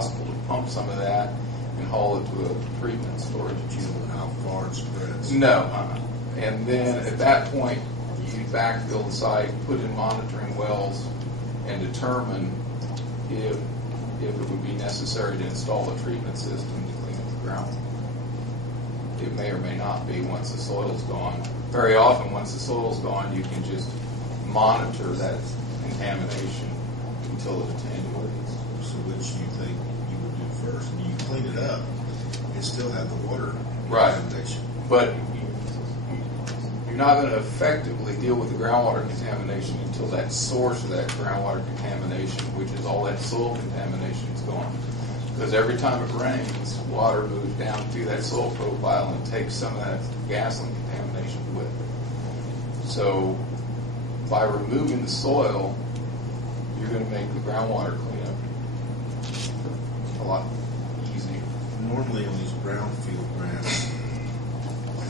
possible to pump some of that and haul it to a treatment storage. Do you know how far it spreads? No. And then at that point, you backfill the site, put in monitoring wells, and determine if it would be necessary to install a treatment system to clean up the ground. It may or may not be once the soil's gone. Very often, once the soil's gone, you can just monitor that contamination until it attenuates. So which you think you would do first? I mean, you clean it up and still have the water contamination. But you're not going to effectively deal with the groundwater contamination until that source of that groundwater contamination, which is all that soil contamination, is gone. Because every time it rains, water moves down through that soil profile and takes some of that gasoline contamination with it. So by removing the soil, you're going to make the groundwater cleanup a lot easier. Normally on these brownfield grants,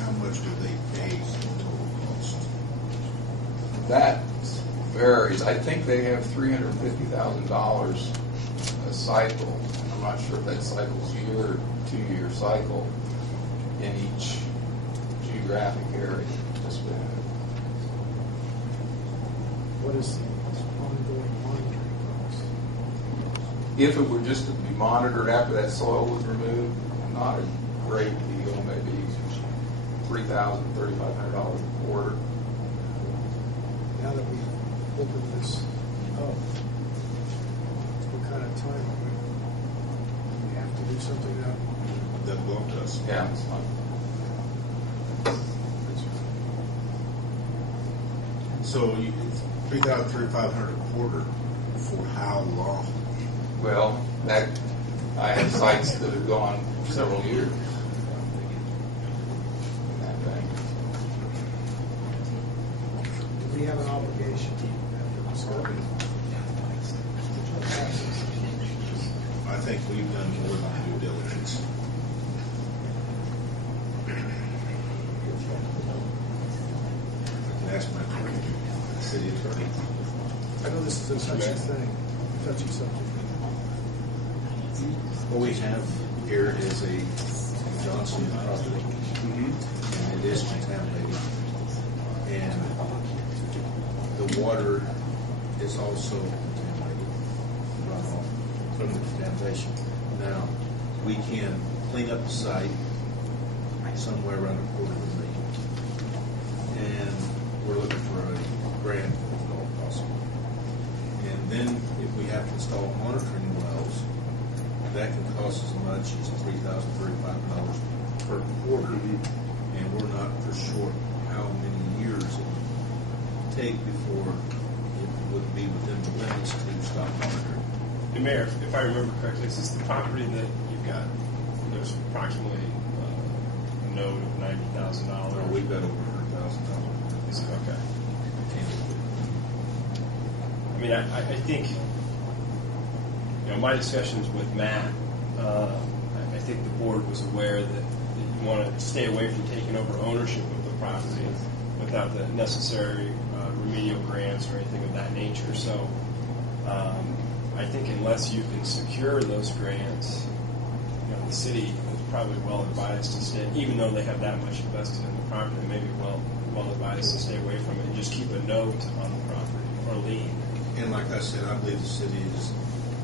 how much do they pay in total cost? That varies. I think they have $350,000 a cycle. I'm not sure if that cycle's a year or 2-year cycle in each geographic area. What is the ongoing monitoring cost? If it were just to be monitored after that soil was removed, not a great deal, maybe $3,000, $3,500 a quarter. Now that we've opened this up, what kind of time do we have to do something now? That belong to us. Yeah, it's fine. So you, 3,000, 3,500 a quarter for how long? Well, that I have sites that have gone several years. in that thing. Do we have an obligation after this started? I think we've done more than due diligence. I can ask my attorney, city attorney. I know this is a touchy thing, touchy subject. What we have here is a Johnson property, and it is contaminated. And the water is also contaminated, runoff from the contamination. Now, we can clean up the site somewhere around $250,000. And we're looking for a grant if at all possible. And then if we have to install monitoring wells, that can cost as much as $3,000, $3,500 per quarter. And we're not for sure how many years it would take before it would be within the limits to stop monitoring. And Mayor, if I remember correctly, is this the property that you've got? There's approximately a note of $90,000. We've got over $100,000. Is it okay? I mean, I think, my discussions with Matt, I think the board was aware that you want to stay away from taking over ownership of the property without the necessary remedial grants or anything of that nature. So I think unless you can secure those grants, the city is probably well advised to stay, even though they have that much invested in the property, they may be well advised to stay away from it and just keep a note on the property or lien. And like I said, I believe the city has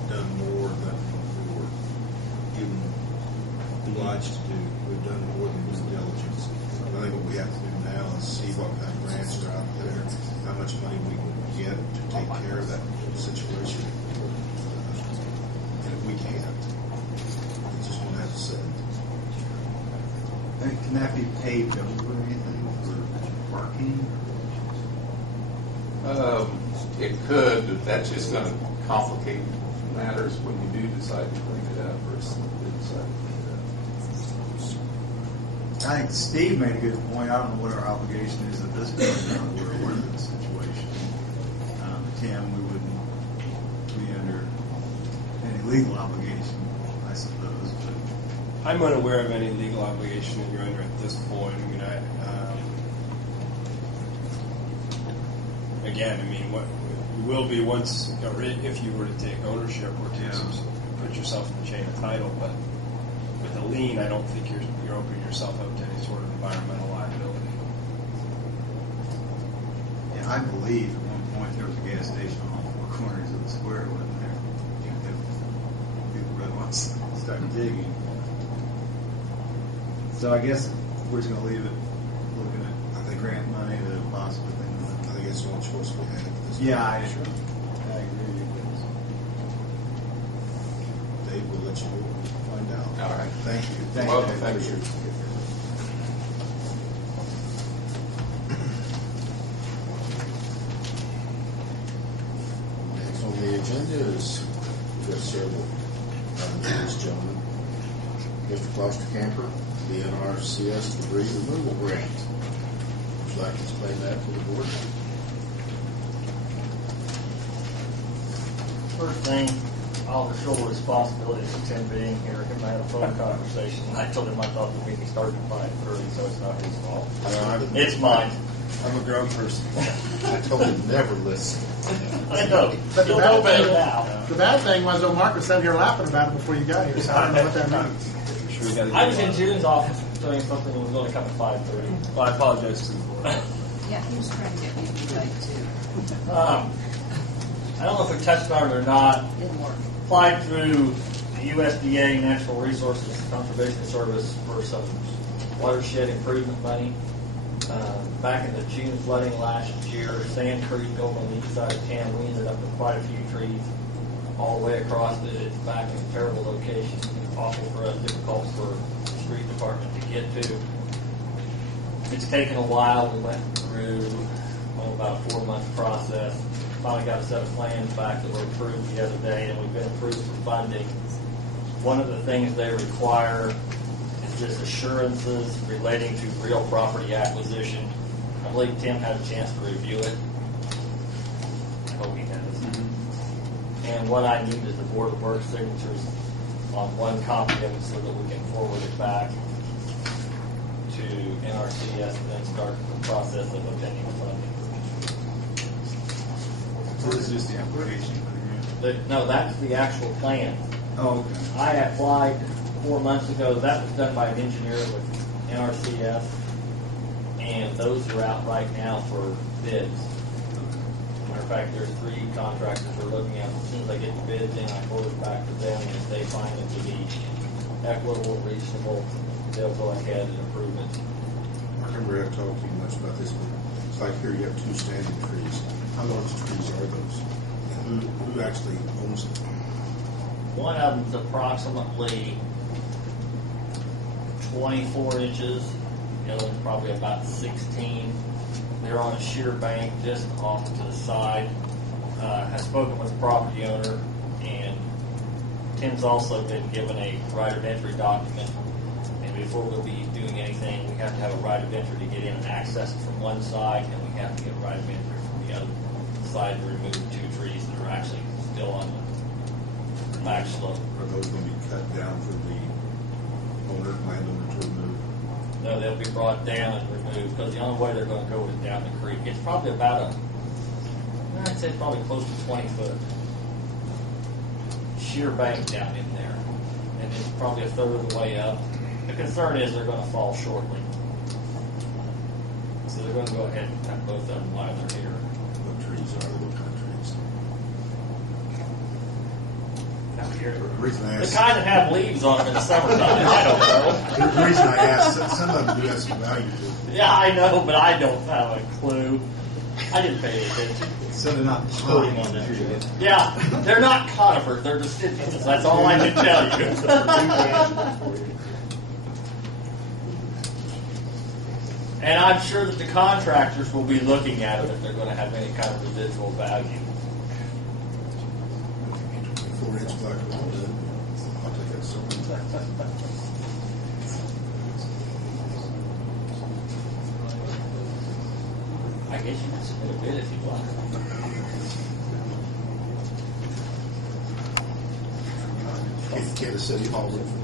done more than we were even obliged to do. We've done more than due diligence. I think what we have to do now is see what kind of grants are out there, how much money we can get to take care of that situation. And if we can't, we just won't have to sit. Can that be paved over or anything for parking? It could, but that's just going to complicate matters when you do decide to clean it up or decide to clean it up. I think Steve made a good point. I don't know what our obligation is at this point. Now we're aware of the situation. Tim, we wouldn't be under any legal obligation, I suppose. But I'm unaware of any legal obligation that you're under at this point. I mean, what will be once, if you were to take ownership or take some put yourself in the chain of title, but with a lien, I don't think you're opening yourself up to any sort of environmental liability. Yeah, I believe at one point there was a gas station on all four corners of the square, wasn't there? People really want to start digging. So I guess we're just gonna leave it looking at the grant money to possibly think I about. think it's the only choice we have. at this Yeah, point. I agree with you. Dave, we'll let you find out. All right. Thank you. Thank Well, you. thank you. Next on the agenda is, we've got several this gentleman, Mr. Foster Camper, the NRCS debris removal grant. Would you like to explain that to the board? First thing, I'll shoulder responsibility for Tim being here. Him and I had a phone conversation. I told him I thought the meeting started at 5:30, so it's not his fault. It's mine. I'm a grown person. I told him never listen. I know. But the You'll know bad better thing- now. The bad thing was, though, Mark was sitting here laughing about it before you got here, so I don't know what that means. I'm sure we gotta I get was in on. June's office doing something that was going to come at 5:30. Well, I apologize to the board. Yeah, he was trying to get me to be late too. I don't know if we touched on it or not. Didn't work. Applied through the USDA Natural Resources Conservation Service for some watershed improvement money. Back in the June flooding last year, Sand Creek over on the east side of town, we ended up with quite a few trees all the way across it. It's back in a terrible location, awful for us, difficult for the street department to get to. It's taken a while. We went through about a 4-month process. Finally got a set of plans back that were approved the other day, and we've been approved for funding. One of the things they require is just assurances relating to real property acquisition. I believe Tim had a chance to review it. I hope he has. And what I need is the Board of Works signatures on one copy of it so that we can forward it back to NRCS and then start the process of obtaining funding. So this is just the application for the grant? No, that's the actual plan. Oh, okay. I applied 4 months ago. That was done by an engineer with NRCS, and those are out right now for bids. Matter of fact, there's 3 contractors we're looking at. As soon as I get the bids in, I forward it back to them, and if they find it to be equitable, reasonable, they'll go ahead and approve it. I remember I talked to you much about this, but it's like here you have 2 standing trees. How large trees are those? And who actually owns them? One of them's approximately 24 inches. The other one's probably about 16. They're on a sheer bank just off to the side. I've spoken with the property owner, and Tim's also been given a right of entry document. And before we'll be doing anything, we have to have a right of entry to get in and access it from one side, and we have to get a right of entry from the other side to remove 2 trees that are actually still on the back slope. Are those going to be cut down for the landowner to remove? No, they'll be brought down and removed, because the only way they're going to go is down the creek. It's probably about I'd say probably close to 20-foot sheer bank down in there. And it's probably a third of the way up. The concern is they're going to fall shortly. So they're going to go ahead and cut both of them while they're here. What trees are they? What kind of trees? Out here. The reason I The asked, kind that have leaves on them in the summertime, I don't know. the reason I asked, some of them do have some value to them. Yeah, I know, but I don't have a clue. I didn't pay any attention. So they're not Quoting pine on that. trees. Yeah, they're not conifers, they're deciduous. That's all I can tell you. And I'm sure that the contractors will be looking at it if they're going to have any kind of residual value. 4-inch black walnut. I'll take that somewhere. I guess you can submit a bid if you'd like. Can't the city hall look for